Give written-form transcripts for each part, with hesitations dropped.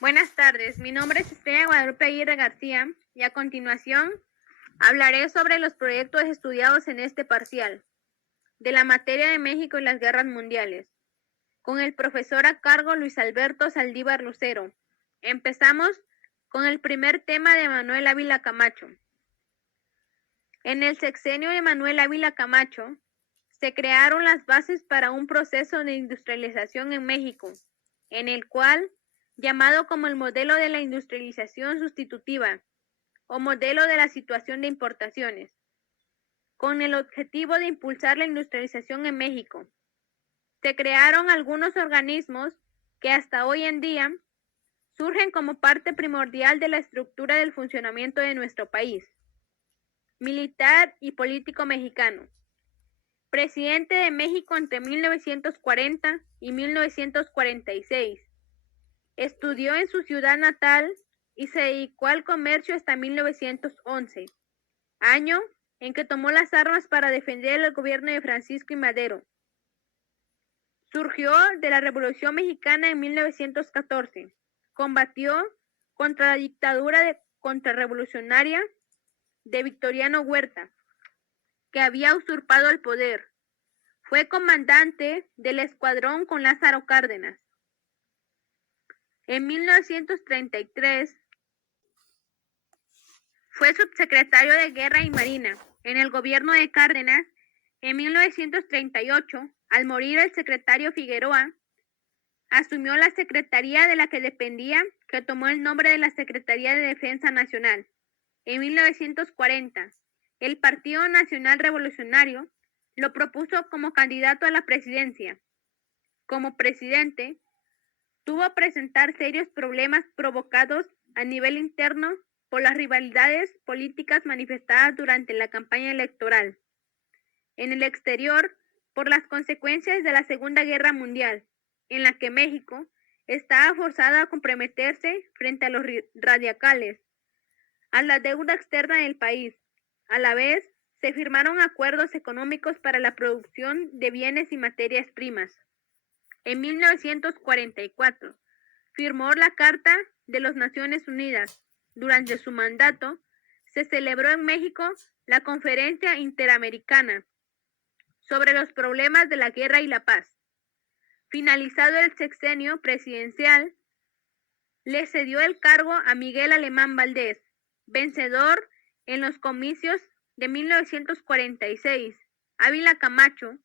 Buenas tardes, mi nombre es Estrella Guadalupe Aguirre García y a continuación hablaré sobre los proyectos estudiados en este parcial de la materia de México y las guerras mundiales, con el profesor a cargo Luis Alberto Saldívar Lucero. Empezamos con el primer tema de Manuel Ávila Camacho. En el sexenio de Manuel Ávila Camacho se crearon las bases para un proceso de industrialización en México, en el cual, llamado como el modelo de la industrialización sustitutiva o modelo de la situación de importaciones, con el objetivo de impulsar la industrialización en México. Se crearon algunos organismos que hasta hoy en día surgen como parte primordial de la estructura del funcionamiento de nuestro país. Militar y político mexicano. Presidente de México entre 1940 y 1946. Estudió en su ciudad natal y se dedicó al comercio hasta 1911, año en que tomó las armas para defender el gobierno de Francisco I. Madero. Surgió de la Revolución Mexicana en 1914. Combatió contra la dictadura contrarrevolucionaria de Victoriano Huerta, que había usurpado el poder. Fue comandante del escuadrón con Lázaro Cárdenas. En 1933 fue subsecretario de Guerra y Marina en el gobierno de Cárdenas. En 1938, al morir el secretario Figueroa, asumió la secretaría de la que dependía, que tomó el nombre de la Secretaría de Defensa Nacional. En 1940, el Partido Nacional Revolucionario lo propuso como candidato a la presidencia. Como presidente, tuvo que presentar serios problemas provocados a nivel interno por las rivalidades políticas manifestadas durante la campaña electoral. En el exterior, por las consecuencias de la Segunda Guerra Mundial, en la que México estaba forzado a comprometerse frente a los radicales, a la deuda externa del país. A la vez, se firmaron acuerdos económicos para la producción de bienes y materias primas. En 1944, firmó la Carta de las Naciones Unidas. Durante su mandato, se celebró en México la Conferencia Interamericana sobre los problemas de la guerra y la paz. Finalizado el sexenio presidencial, le cedió el cargo a Miguel Alemán Valdés, vencedor en los comicios de 1946. Ávila Camacho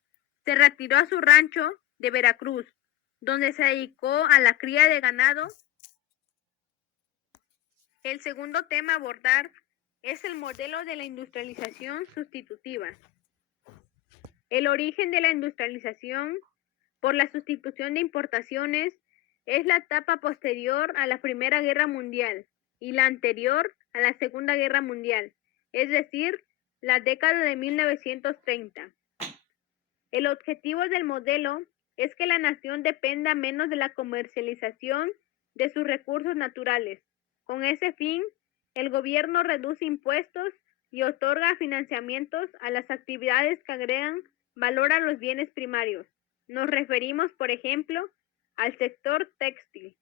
se retiró a su rancho de Veracruz, donde se dedicó a la cría de ganado. El segundo tema a abordar es el modelo de la industrialización sustitutiva. El origen de la industrialización por la sustitución de importaciones es la etapa posterior a la Primera Guerra Mundial y la anterior a la Segunda Guerra Mundial, es decir, la década de 1930. El objetivo del modelo es que la nación dependa menos de la comercialización de sus recursos naturales. Con ese fin, el gobierno reduce impuestos y otorga financiamientos a las actividades que agregan valor a los bienes primarios. Nos referimos, por ejemplo, al sector textil.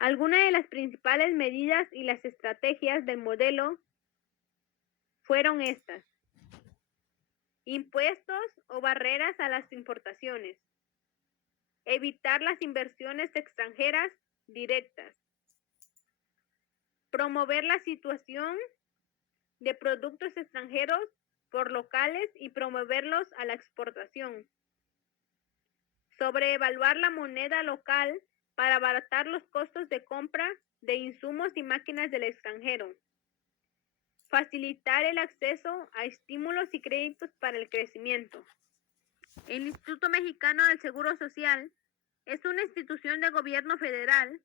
Algunas de las principales medidas y las estrategias del modelo fueron estas: impuestos o barreras a las importaciones, evitar las inversiones extranjeras directas, promover la situación de productos extranjeros por locales y promoverlos a la exportación, sobreevaluar la moneda local para abaratar los costos de compra de insumos y máquinas del extranjero, facilitar el acceso a estímulos y créditos para el crecimiento. El Instituto Mexicano del Seguro Social es una institución de gobierno federal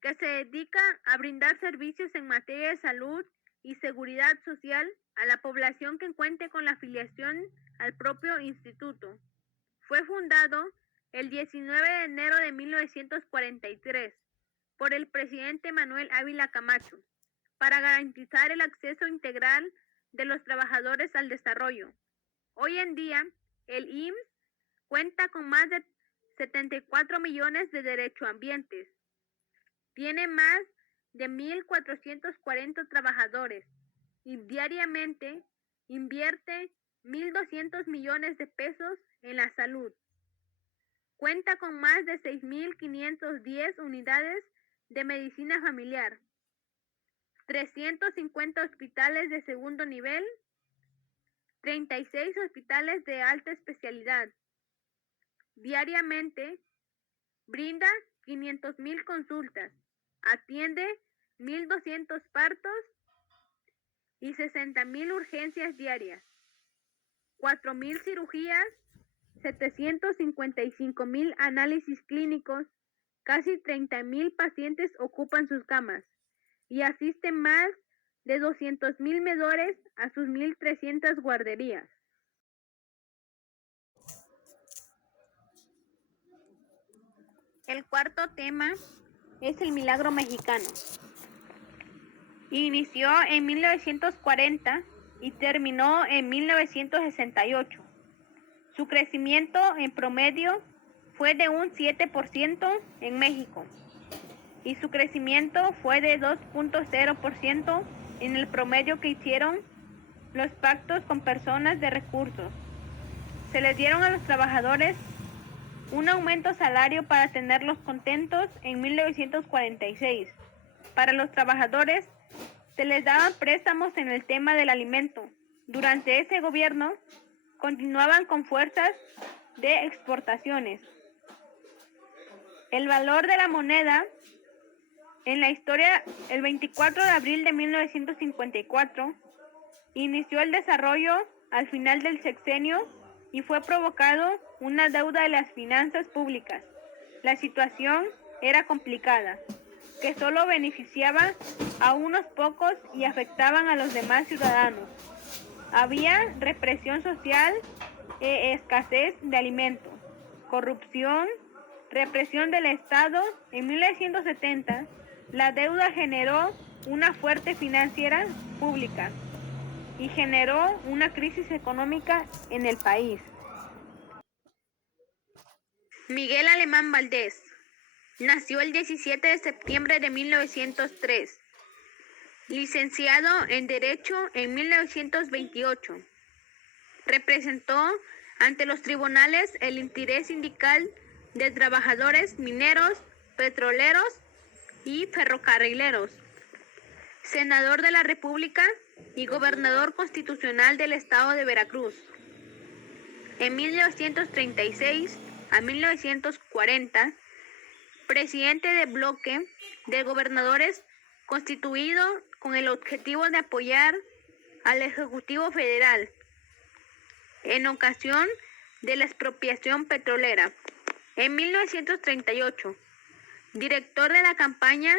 que se dedica a brindar servicios en materia de salud y seguridad social a la población que cuente con la afiliación al propio instituto. Fue fundado el 19 de enero de 1943 por el presidente Manuel Ávila Camacho para garantizar el acceso integral de los trabajadores al desarrollo. Hoy en día, el IMSS cuenta con más de 74 millones de derechohabientes. Tiene más de 1.440 trabajadores y diariamente invierte 1.200 millones de pesos en la salud. Cuenta con más de 6.510 unidades de medicina familiar, 350 hospitales de segundo nivel, 36 hospitales de alta especialidad. Diariamente brinda 500.000 consultas, atiende 1.200 partos y 60.000 urgencias diarias, 4.000 cirugías, 755.000 análisis clínicos, casi 30.000 pacientes ocupan sus camas y asisten más de 200.000 menores a sus 1.300 guarderías. El cuarto tema es el milagro mexicano. Inició en 1940 y terminó en 1968. Su crecimiento en promedio fue de un 7% en México y su crecimiento fue de 2.0% en el promedio que hicieron los pactos con personas de recursos. Se les dieron a los trabajadores un aumento salario para tenerlos contentos en 1946. Para los trabajadores se les daban préstamos en el tema del alimento. Durante ese gobierno continuaban con fuerzas de exportaciones. El valor de la moneda en la historia, el 24 de abril de 1954, inició el desarrollo al final del sexenio y fue provocado una deuda de las finanzas públicas. La situación era complicada, que solo beneficiaba a unos pocos y afectaban a los demás ciudadanos. Había represión social e escasez de alimentos, corrupción, represión del Estado. En 1970, la deuda generó una fuerte financiera pública y generó una crisis económica en el país. Miguel Alemán Valdés nació el 17 de septiembre de 1903. Licenciado en Derecho en 1928. Representó ante los tribunales el interés sindical de trabajadores mineros, petroleros y ferrocarrileros. Senador de la República y gobernador constitucional del estado de Veracruz. En 1936 a 1940, presidente del bloque de gobernadores constituido con el objetivo de apoyar al Ejecutivo Federal en ocasión de la expropiación petrolera. En 1938, director de la campaña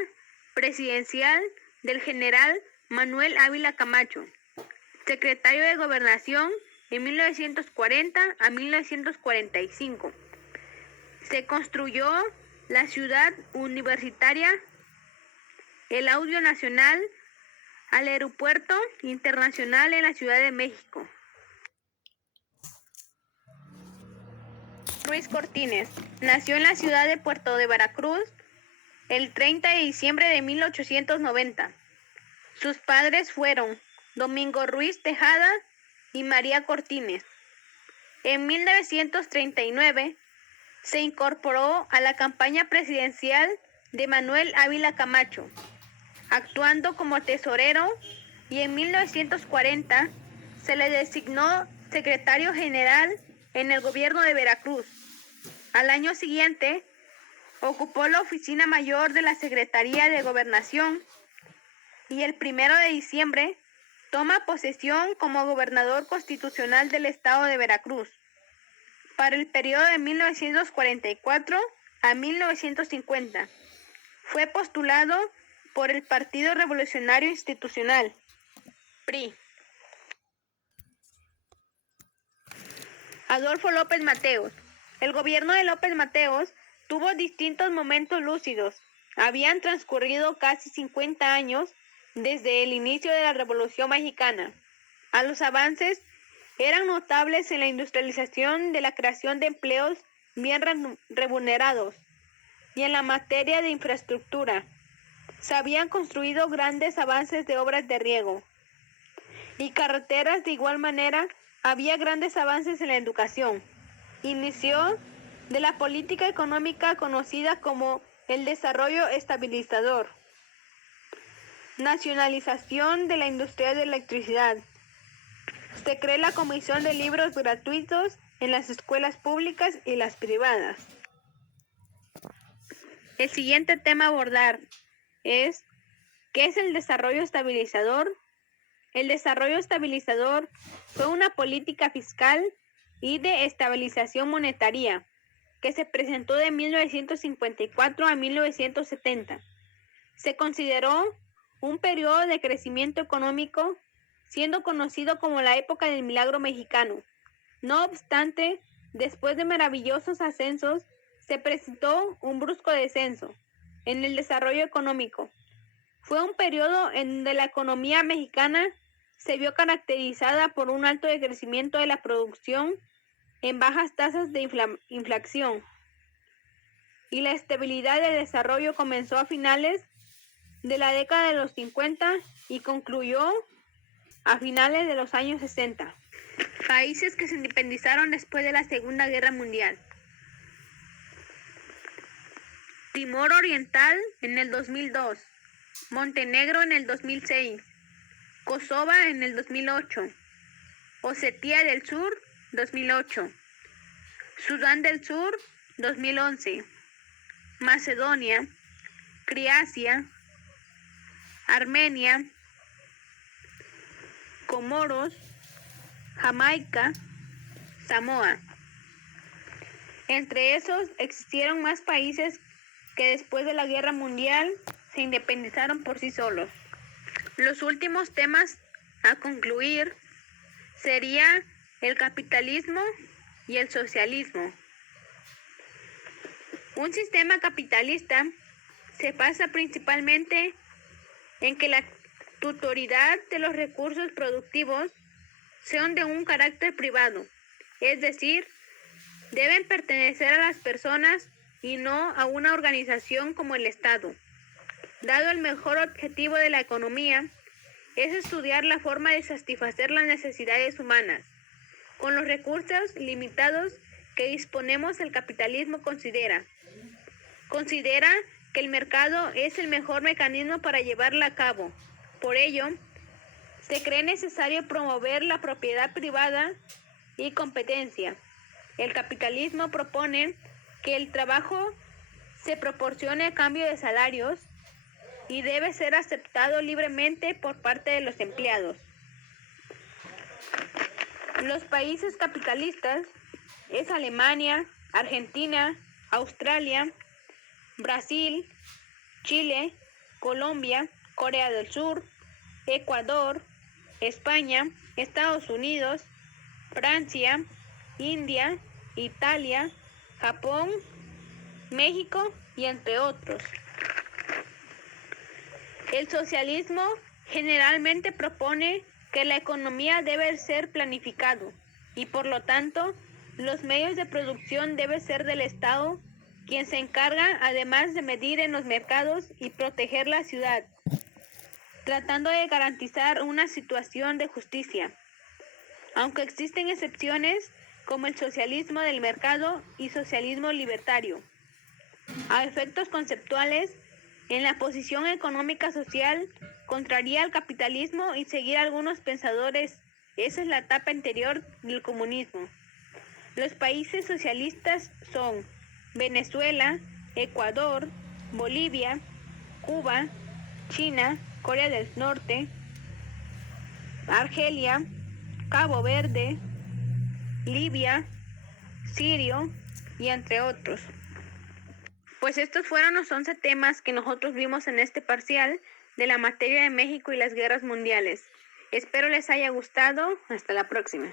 presidencial del general Manuel Ávila Camacho, secretario de Gobernación en 1940 a 1945. Se construyó la ciudad universitaria, el Audio Nacional, al Aeropuerto Internacional en la Ciudad de México. Ruiz Cortines nació en la ciudad de Puerto de Veracruz el 30 de diciembre de 1890. Sus padres fueron Domingo Ruiz Tejada y María Cortines. En 1939 se incorporó a la campaña presidencial de Manuel Ávila Camacho, actuando como tesorero, y en 1940 se le designó secretario general en el gobierno de Veracruz. Al año siguiente ocupó la oficina mayor de la Secretaría de Gobernación y el 1 de diciembre toma posesión como gobernador constitucional del estado de Veracruz para el periodo de 1944 a 1950. Fue postulado por el Partido Revolucionario Institucional, PRI. Adolfo López Mateos. El gobierno de López Mateos tuvo distintos momentos lúcidos. Habían transcurrido casi 50 años desde el inicio de la Revolución Mexicana. A los avances eran notables en la industrialización de la creación de empleos bien remunerados y en la materia de infraestructura. Se habían construido grandes avances de obras de riego y carreteras. De igual manera, había grandes avances en la educación. Inició de la política económica conocida como el desarrollo estabilizador. Nacionalización de la industria de electricidad. Se creó la Comisión de Libros Gratuitos en las escuelas públicas y las privadas. El siguiente tema a abordar es ¿qué es el desarrollo estabilizador? El desarrollo estabilizador fue una política fiscal y de estabilización monetaria que se presentó de 1954 a 1970. Se consideró un periodo de crecimiento económico, siendo conocido como la época del milagro mexicano. No obstante, después de maravillosos ascensos, se presentó un brusco descenso en el desarrollo económico. Fue un periodo en donde la economía mexicana se vio caracterizada por un alto decrecimiento de la producción en bajas tasas de inflación, y la estabilidad de desarrollo comenzó a finales de la década de los 50 y concluyó a finales de los años 60. Países que se independizaron después de la Segunda Guerra Mundial. Timor Oriental en el 2002, Montenegro en el 2006, Kosovo en el 2008, Osetia del Sur 2008, Sudán del Sur 2011, Macedonia, Croacia, Armenia, Comoros, Jamaica, Samoa. Entre esos existieron más países que después de la Guerra Mundial se independizaron por sí solos. Los últimos temas a concluir sería el capitalismo y el socialismo. Un sistema capitalista se basa principalmente en que la tutoridad de los recursos productivos sean de un carácter privado, es decir, deben pertenecer a las personas y no a una organización como el Estado. Dado el mejor objetivo de la economía es estudiar la forma de satisfacer las necesidades humanas. Con los recursos limitados que disponemos, el capitalismo considera que el mercado es el mejor mecanismo para llevarla a cabo. Por ello, se cree necesario promover la propiedad privada y competencia. El capitalismo propone que el trabajo se proporcione a cambio de salarios y debe ser aceptado libremente por parte de los empleados. Los países capitalistas es Alemania, Argentina, Australia, Brasil, Chile, Colombia, Corea del Sur, Ecuador, España, Estados Unidos, Francia, India, Italia, Japón, México y entre otros. El socialismo generalmente propone que la economía debe ser planificado y por lo tanto los medios de producción deben ser del Estado, quien se encarga además de medir en los mercados y proteger la ciudad, tratando de garantizar una situación de justicia. Aunque existen excepciones como el socialismo del mercado y socialismo libertario. A efectos conceptuales, en la posición económica social, contraría al capitalismo y seguir a algunos pensadores. Esa es la etapa anterior del comunismo. Los países socialistas son Venezuela, Ecuador, Bolivia, Cuba, China, Corea del Norte, Argelia, Cabo Verde, Libia, Siria y entre otros. Pues estos fueron los 11 temas que nosotros vimos en este parcial de la materia de México y las guerras mundiales. Espero les haya gustado. Hasta la próxima.